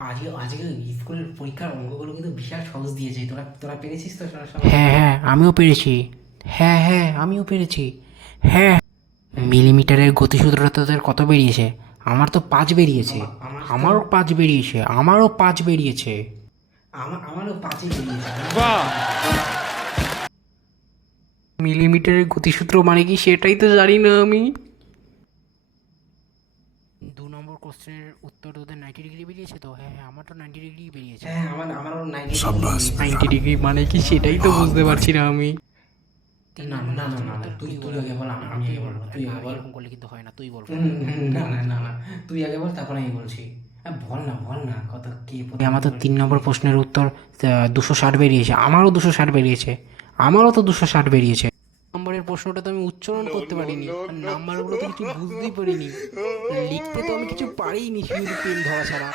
আজকে আজকে স্কুলের পরীক্ষার অঙ্কগুলো কিন্তু বিশাল সহজ দিয়েছে। তোরা তোরা পেরেছিস তো সব? হ্যাঁ হ্যাঁ আমিও পেরেছি। হ্যাঁ হ্যাঁ আমিও পেরেছি। হ্যাঁ, মিলিমিটারের গতিসূত্রটা তোদের কত বেরিয়েছে? আমার তো ৫ বেরিয়েছে। আমার আমার তো আমারও ৫ বেরিয়েছে, আমারও ৫ বেরিয়েছে। আমারও পাঁচই বেরিয়েছে, আমারও বাহ! পাঁচই বেরিয়েছে। মিলিমিটারের গতিসূত্র মানে কি সেটাই তো জানি না আমি। ২ নম্বর কোশ্চেনের উত্তর তোদের ৯০ ডিগ্রি বেরিয়েছে তো? হ্যাঁ হ্যাঁ আমার তো ৯০ ডিগ্রি বেরিয়েছে। হ্যাঁ, আমারও 90 ডিগ্রি বেরিয়েছে। ৯০ ডিগ্রি মানে কি সেটাই তো বুঝতে পারছি না আমি। ৩ না নম্বর না না কোশ্চেনের না না, উত্তর তুই তুই তুই বল আগে আগে। বল, না আমি তুই আগে বল। বলবো, তুই না আগে বল। এরকম করলে কিন্তু হয় না, তুই বল। না না না না, তুই আগে বল, তারপরে আমি বলছি। বল না বল না, কত কি আমার তো ৩ কি নম্বর প্রশ্নের উত্তর ২৬০ বেরিয়েছে। আমারও ২৬০ বেরিয়েছে। আমারও তো ২৬০ বেরিয়েছে। নম্বরের প্রশ্নটা তো আমি উচ্চারণ করতে পারিনি, আর নাম্বারগুলো তো কিছু বুঝতেই পারিনি। লিখতে তো আমি কিছু পারিনি শুধু পেন ধরা ছাড়া।